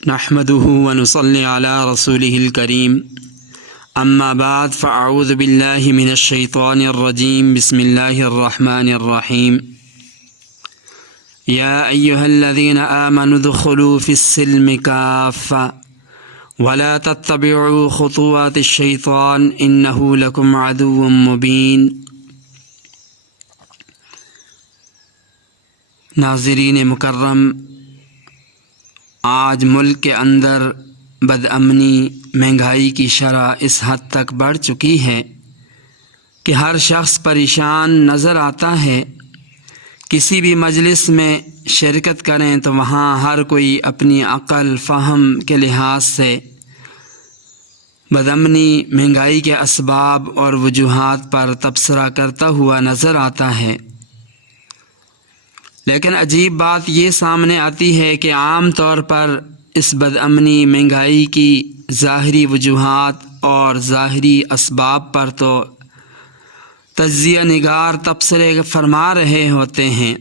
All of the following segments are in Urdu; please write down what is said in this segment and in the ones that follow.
نحمده ونصلي على رسوله الكريم اما بعد فاعوذ بالله من الشيطان الرجيم بسم الله الرحمن الرحيم يا أيها الذين آمنوا ادخلوا في السلم كافة ولا تتبعوا خطوات الشيطان إنه لكم عدو مبين۔ ناظرین مکرم، آج ملک کے اندر بدامنی، مہنگائی کی شرح اس حد تک بڑھ چکی ہے کہ ہر شخص پریشان نظر آتا ہے۔ کسی بھی مجلس میں شرکت کریں تو وہاں ہر کوئی اپنی عقل فہم کے لحاظ سے بدامنی، مہنگائی کے اسباب اور وجوہات پر تبصرہ کرتا ہوا نظر آتا ہے۔ لیکن عجیب بات یہ سامنے آتی ہے کہ عام طور پر اس بدامنی، مہنگائی کی ظاہری وجوہات اور ظاہری اسباب پر تو تجزیہ نگار تبصرے فرما رہے ہوتے ہیں،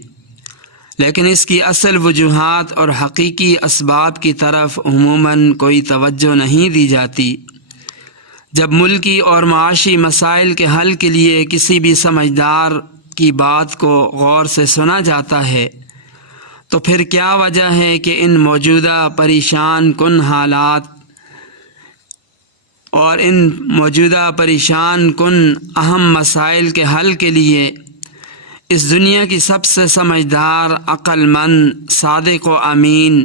لیکن اس کی اصل وجوہات اور حقیقی اسباب کی طرف عموماً کوئی توجہ نہیں دی جاتی۔ جب ملکی اور معاشی مسائل کے حل کے لیے کسی بھی سمجھدار کی بات کو غور سے سنا جاتا ہے تو پھر کیا وجہ ہے کہ ان موجودہ پریشان کن حالات اور ان موجودہ پریشان کن اہم مسائل کے حل کے لیے اس دنیا کی سب سے سمجھدار، عقل مند، صادق و امین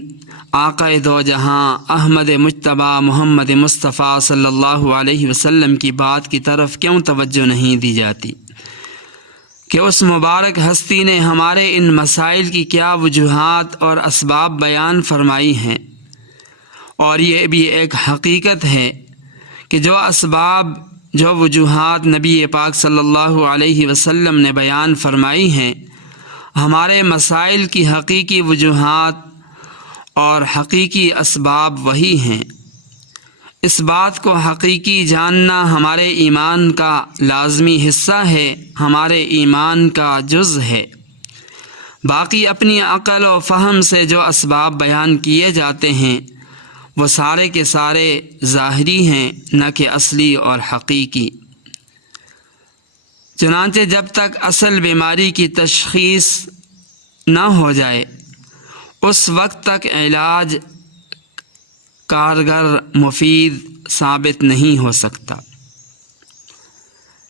آقا دو جہاں احمد مجتبی محمد مصطفیٰ صلی اللہ علیہ وسلم کی بات کی طرف کیوں توجہ نہیں دی جاتی کہ اس مبارک ہستی نے ہمارے ان مسائل کی کیا وجوہات اور اسباب بیان فرمائی ہیں۔ اور یہ بھی ایک حقیقت ہے کہ جو اسباب، جو وجوہات نبی پاک صلی اللہ علیہ وسلم نے بیان فرمائی ہیں، ہمارے مسائل کی حقیقی وجوہات اور حقیقی اسباب وہی ہیں۔ اس بات کو حقیقی جاننا ہمارے ایمان کا لازمی حصہ ہے، ہمارے ایمان کا جز ہے۔ باقی اپنی عقل و فہم سے جو اسباب بیان کیے جاتے ہیں وہ سارے کے سارے ظاہری ہیں، نہ کہ اصلی اور حقیقی۔ چنانچہ جب تک اصل بیماری کی تشخیص نہ ہو جائے اس وقت تک علاج کارگر، مفید ثابت نہیں ہو سکتا۔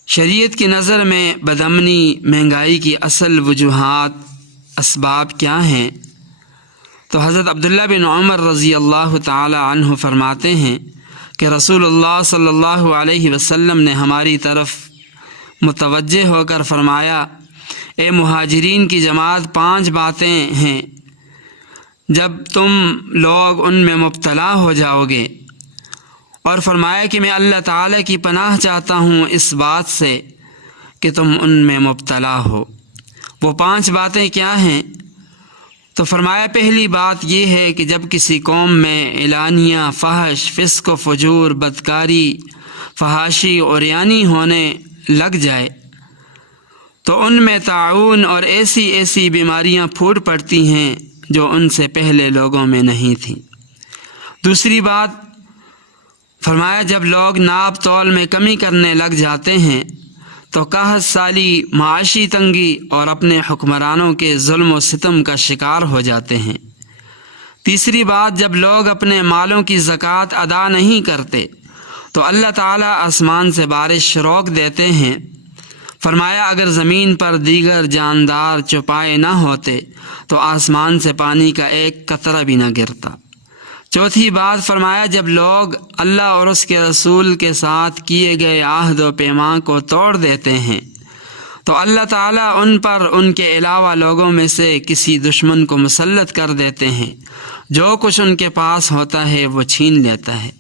شریعت کی نظر میں بدامنی، مہنگائی کی اصل وجوہات، اسباب کیا ہیں؟ تو حضرت عبداللہ بن عمر رضی اللہ تعالی عنہ فرماتے ہیں کہ رسول اللہ صلی اللہ علیہ وسلم نے ہماری طرف متوجہ ہو کر فرمایا، اے مہاجرین کی جماعت، 5 باتیں ہیں جب تم لوگ ان میں مبتلا ہو جاؤ گے، اور فرمایا کہ میں اللہ تعالیٰ کی پناہ چاہتا ہوں اس بات سے کہ تم ان میں مبتلا ہو۔ وہ 5 باتیں کیا ہیں؟ تو فرمایا پہلی بات یہ ہے کہ جب کسی قوم میں اعلانیہ فحش، فسق و فجور، بدکاری، فحاشی اور عریانی ہونے لگ جائے تو ان میں طاعون اور ایسی بیماریاں پھوٹ پڑتی ہیں جو ان سے پہلے لوگوں میں نہیں تھیں۔ دوسری بات فرمایا جب لوگ ناپ تول میں کمی کرنے لگ جاتے ہیں تو قحط سالی، معاشی تنگی اور اپنے حکمرانوں کے ظلم و ستم کا شکار ہو جاتے ہیں۔ تیسری بات جب لوگ اپنے مالوں کی زکوٰۃ ادا نہیں کرتے تو اللہ تعالیٰ آسمان سے بارش روک دیتے ہیں۔ فرمایا اگر زمین پر دیگر جاندار چوپائے نہ ہوتے تو آسمان سے پانی کا ایک قطرہ بھی نہ گرتا۔ چوتھی بات فرمایا جب لوگ اللہ اور اس کے رسول کے ساتھ کیے گئے عہد و پیمان کو توڑ دیتے ہیں تو اللہ تعالیٰ ان پر ان کے علاوہ لوگوں میں سے کسی دشمن کو مسلط کر دیتے ہیں، جو کچھ ان کے پاس ہوتا ہے وہ چھین لیتا ہے۔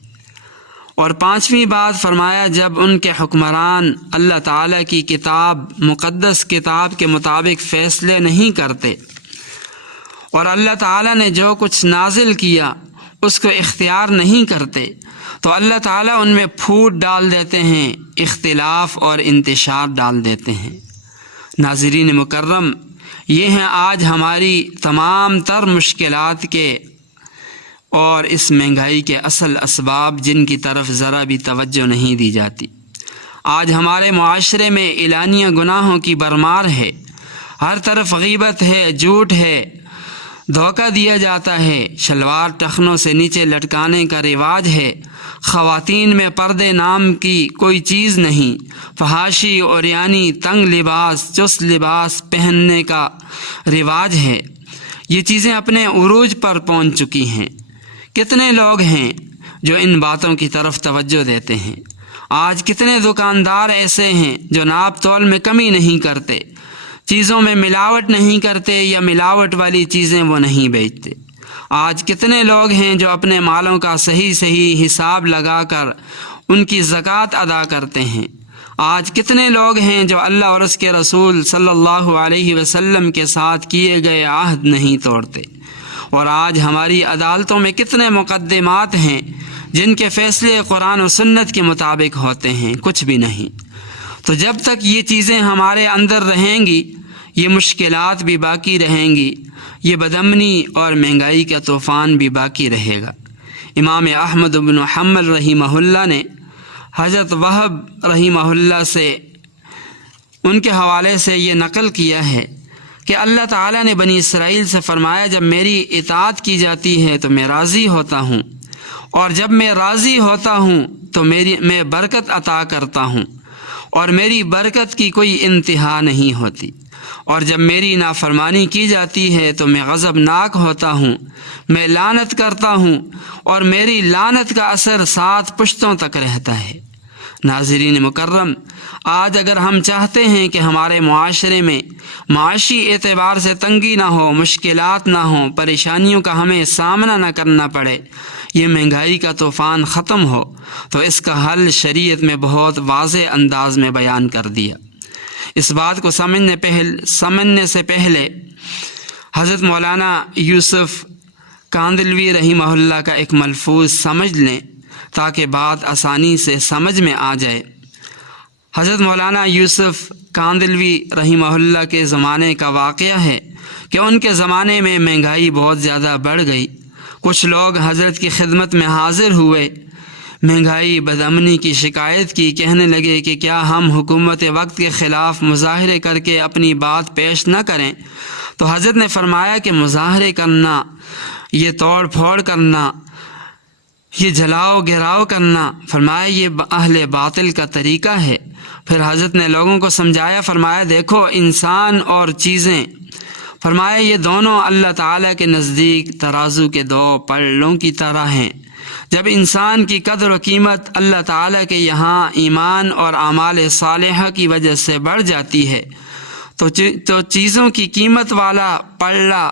اور 5ویں بات فرمایا جب ان کے حکمران اللہ تعالیٰ کی کتاب، مقدس کتاب کے مطابق فیصلے نہیں کرتے اور اللہ تعالیٰ نے جو کچھ نازل کیا اس کو اختیار نہیں کرتے تو اللہ تعالیٰ ان میں پھوٹ ڈال دیتے ہیں، اختلاف اور انتشار ڈال دیتے ہیں۔ ناظرین مکرم، یہ ہیں آج ہماری تمام تر مشکلات کے اور اس مہنگائی کے اصل اسباب جن کی طرف ذرا بھی توجہ نہیں دی جاتی۔ آج ہمارے معاشرے میں اعلانیہ گناہوں کی بھرمار ہے، ہر طرف غیبت ہے، جھوٹ ہے، دھوکہ دیا جاتا ہے، شلوار ٹخنوں سے نیچے لٹکانے کا رواج ہے، خواتین میں پردے نام کی کوئی چیز نہیں، فحاشی اور یعنی تنگ لباس، چست لباس پہننے کا رواج ہے۔ یہ چیزیں اپنے عروج پر پہنچ چکی ہیں۔ کتنے لوگ ہیں جو ان باتوں کی طرف توجہ دیتے ہیں؟ آج کتنے دکاندار ایسے ہیں جو ناپ تول میں کمی نہیں کرتے، چیزوں میں ملاوٹ نہیں کرتے یا ملاوٹ والی چیزیں وہ نہیں بیچتے۔ آج کتنے لوگ ہیں جو اپنے مالوں کا صحیح حساب لگا کر ان کی زکوٰۃ ادا کرتے ہیں۔ آج کتنے لوگ ہیں جو اللہ اور اس کے رسول صلی اللہ علیہ وسلم کے ساتھ کیے گئے عہد نہیں توڑتے۔ اور آج ہماری عدالتوں میں کتنے مقدمات ہیں جن کے فیصلے قرآن و سنت کے مطابق ہوتے ہیں؟ کچھ بھی نہیں۔ تو جب تک یہ چیزیں ہمارے اندر رہیں گی، یہ مشکلات بھی باقی رہیں گی، یہ بدامنی اور مہنگائی کا طوفان بھی باقی رہے گا۔ امام احمد بن حنبل رحمہ اللہ نے حضرت وہب رحمہ اللہ سے ان کے حوالے سے یہ نقل کیا ہے کہ اللہ تعالیٰ نے بنی اسرائیل سے فرمایا، جب میری اطاعت کی جاتی ہے تو میں راضی ہوتا ہوں، اور جب میں راضی ہوتا ہوں تو میں برکت عطا کرتا ہوں، اور میری برکت کی کوئی انتہا نہیں ہوتی، اور جب میری نافرمانی کی جاتی ہے تو میں غضبناک ہوتا ہوں، میں لعنت کرتا ہوں، اور میری لعنت کا اثر 7 پشتوں تک رہتا ہے۔ ناظرین مکرم، آج اگر ہم چاہتے ہیں کہ ہمارے معاشرے میں معاشی اعتبار سے تنگی نہ ہو، مشکلات نہ ہوں، پریشانیوں کا ہمیں سامنا نہ کرنا پڑے، یہ مہنگائی کا طوفان ختم ہو، تو اس کا حل شریعت میں بہت واضح انداز میں بیان کر دیا۔ اس بات کو سمجھنے سے پہلے حضرت مولانا یوسف کاندلوی رحمہ اللہ کا ایک ملفوظ سمجھ لیں تاکہ بات آسانی سے سمجھ میں آ جائے۔ حضرت مولانا یوسف کاندلوی رحمہ اللہ کے زمانے کا واقعہ ہے کہ ان کے زمانے میں مہنگائی بہت زیادہ بڑھ گئی۔ کچھ لوگ حضرت کی خدمت میں حاضر ہوئے، مہنگائی بدامنی کی شکایت کی، کہنے لگے کہ کیا ہم حکومت وقت کے خلاف مظاہرے کر کے اپنی بات پیش نہ کریں؟ تو حضرت نے فرمایا کہ مظاہرے کرنا، یہ توڑ پھوڑ کرنا، یہ جلاؤ گراؤ کرنا، فرمایا یہ اہل باطل کا طریقہ ہے۔ پھر حضرت نے لوگوں کو سمجھایا، فرمایا دیکھو انسان اور چیزیں، فرمایا یہ دونوں اللہ تعالیٰ کے نزدیک ترازو کے 2 پلڑوں کی طرح ہیں۔ جب انسان کی قدر و قیمت اللہ تعالیٰ کے یہاں ایمان اور اعمال صالحہ کی وجہ سے بڑھ جاتی ہے تو چیزوں کی قیمت والا پلڑا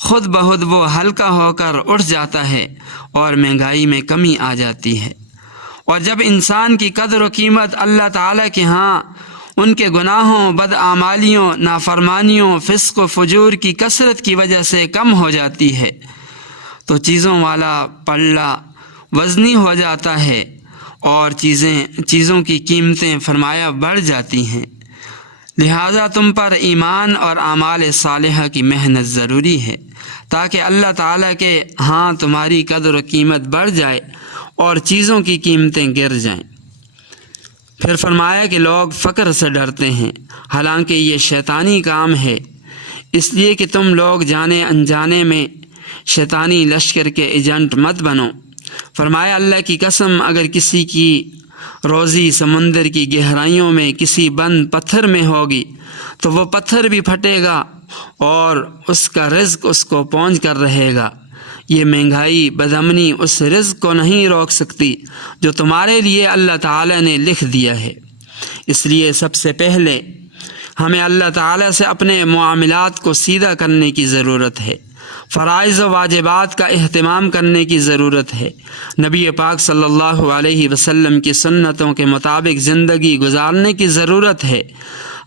خود بخود وہ ہلکا ہو کر اٹھ جاتا ہے اور مہنگائی میں کمی آ جاتی ہے۔ اور جب انسان کی قدر و قیمت اللہ تعالیٰ کے ہاں ان کے گناہوں، بدعمالیوں، نافرمانیوں، فسق و فجور کی کثرت کی وجہ سے کم ہو جاتی ہے تو چیزوں والا پلڑا وزنی ہو جاتا ہے اور چیزوں کی قیمتیں فرمایا بڑھ جاتی ہیں۔ لہٰذا تم پر ایمان اور اعمال صالحہ کی محنت ضروری ہے تاکہ اللہ تعالیٰ کے ہاں تمہاری قدر و قیمت بڑھ جائے اور چیزوں کی قیمتیں گر جائیں۔ پھر فرمایا کہ لوگ فقر سے ڈرتے ہیں، حالانکہ یہ شیطانی کام ہے، اس لیے کہ تم لوگ جانے انجانے میں شیطانی لشکر کے ایجنٹ مت بنو۔ فرمایا اللہ کی قسم، اگر کسی کی روزی سمندر کی گہرائیوں میں کسی بند پتھر میں ہوگی تو وہ پتھر بھی پھٹے گا اور اس کا رزق اس کو پہنچ کر رہے گا۔ یہ مہنگائی بدامنی اس رزق کو نہیں روک سکتی جو تمہارے لیے اللہ تعالیٰ نے لکھ دیا ہے۔ اس لیے سب سے پہلے ہمیں اللہ تعالیٰ سے اپنے معاملات کو سیدھا کرنے کی ضرورت ہے، فرائض و واجبات کا اہتمام کرنے کی ضرورت ہے، نبی پاک صلی اللہ علیہ وسلم کی سنتوں کے مطابق زندگی گزارنے کی ضرورت ہے۔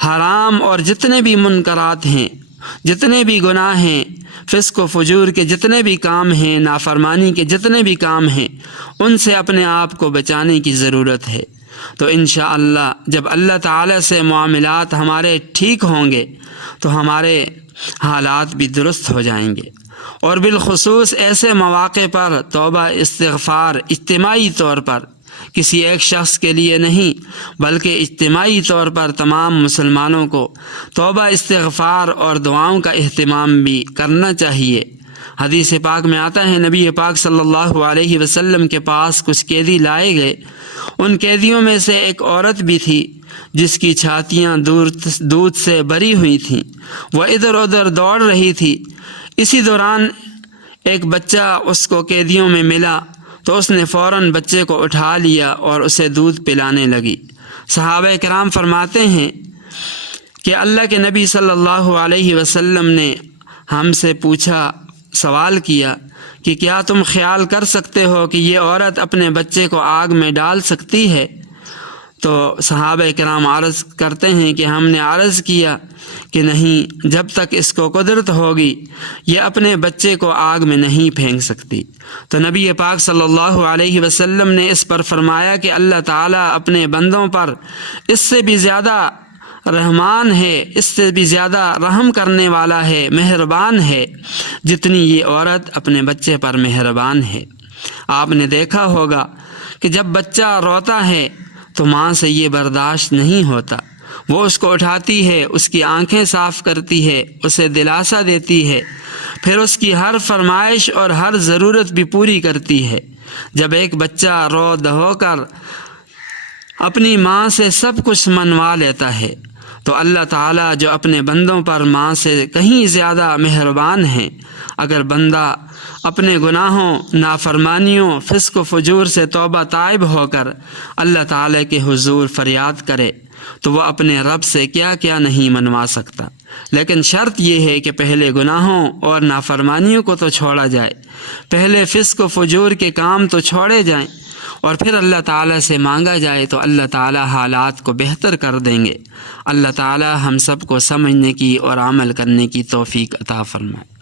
حرام اور جتنے بھی منکرات ہیں، جتنے بھی گناہ ہیں، فسق و فجور کے جتنے بھی کام ہیں، نافرمانی کے جتنے بھی کام ہیں، ان سے اپنے آپ کو بچانے کی ضرورت ہے۔ تو انشاءاللہ جب اللہ تعالیٰ سے معاملات ہمارے ٹھیک ہوں گے تو ہمارے حالات بھی درست ہو جائیں گے اور بالخصوص ایسے مواقع پر توبہ استغفار اجتماعی طور پر کسی ایک شخص کے لیے نہیں بلکہ اجتماعی طور پر تمام مسلمانوں کو توبہ استغفار اور دعاؤں کا اہتمام بھی کرنا چاہیے۔ حدیث پاک میں آتا ہے نبی پاک صلی اللہ علیہ وسلم کے پاس کچھ قیدی لائے گئے۔ ان قیدیوں میں سے ایک عورت بھی تھی جس کی چھاتیاں دودھ سے بھری ہوئی تھیں، وہ ادھر ادھر دوڑ رہی تھی۔ اسی دوران ایک بچہ اس کو قیدیوں میں ملا تو اس نے فوراً بچے کو اٹھا لیا اور اسے دودھ پلانے لگی۔ صحابہ کرام فرماتے ہیں کہ اللہ کے نبی صلی اللہ علیہ وسلم نے ہم سے پوچھا، سوال کیا کہ کیا تم خیال کر سکتے ہو کہ یہ عورت اپنے بچے کو آگ میں ڈال سکتی ہے؟ تو صحابہ کرام عرض کرتے ہیں کہ ہم نے عرض کیا کہ نہیں، جب تک اس کو قدرت ہوگی یہ اپنے بچے کو آگ میں نہیں پھینک سکتی۔ تو نبی پاک صلی اللہ علیہ وسلم نے اس پر فرمایا کہ اللہ تعالیٰ اپنے بندوں پر اس سے بھی زیادہ رحمان ہے، اس سے بھی زیادہ رحم کرنے والا ہے، مہربان ہے، جتنی یہ عورت اپنے بچے پر مہربان ہے۔ آپ نے دیکھا ہوگا کہ جب بچہ روتا ہے تو ماں سے یہ برداشت نہیں ہوتا، وہ اس کو اٹھاتی ہے، اس کی آنکھیں صاف کرتی ہے، اسے دلاسا دیتی ہے، پھر اس کی ہر فرمائش اور ہر ضرورت بھی پوری کرتی ہے۔ جب ایک بچہ رو دہو کر اپنی ماں سے سب کچھ منوا لیتا ہے تو اللہ تعالیٰ جو اپنے بندوں پر ماں سے کہیں زیادہ مہربان ہیں، اگر بندہ اپنے گناہوں، نافرمانیوں، فسق و فجور سے توبہ طائب ہو کر اللہ تعالیٰ کے حضور فریاد کرے تو وہ اپنے رب سے کیا کیا نہیں منوا سکتا۔ لیکن شرط یہ ہے کہ پہلے گناہوں اور نافرمانیوں کو تو چھوڑا جائے، پہلے فسق و فجور کے کام تو چھوڑے جائیں اور پھر اللہ تعالیٰ سے مانگا جائے تو اللہ تعالیٰ حالات کو بہتر کر دیں گے۔ اللہ تعالیٰ ہم سب کو سمجھنے کی اور عمل کرنے کی توفیق عطا فرمائے۔